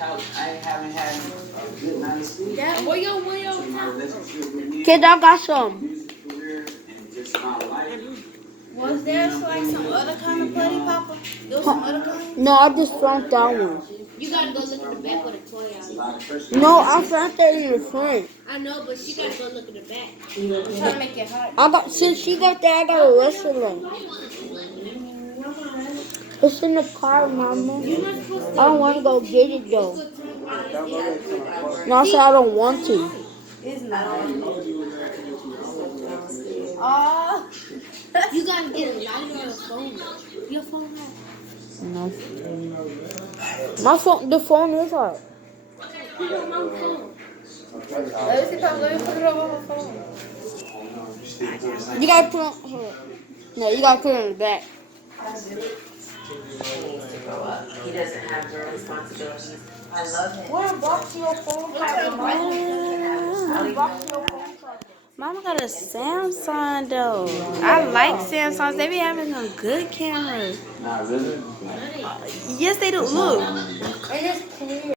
Dad, where your Kid, I got some. was there like some other kind of putty, Papa? There was some other kind. No, I just found that one. You gotta go look at the back with the toy out. No, I found that in the front. I know, but she gotta go look at the back. I'm trying to make it hot. Since she got that, I got a wrestling. It's in the car, Mama. I don't want to go get it though. No, I said I don't want to. It's not. Oh. You gotta get a lighter or a phone. Your phone hot. No. My phone, the phone is hot. Put it on my phone. Let me see, Papa. Let me put it on my phone. You gotta put on. No, you gotta put it in the back. He needs to grow up. He doesn't have the responsibilities. I love him. Where box your phone charger? Mama got a Samsung though. I like Samsungs. They be having some good cameras. Not really. Yes, they do. Look. And it's clear.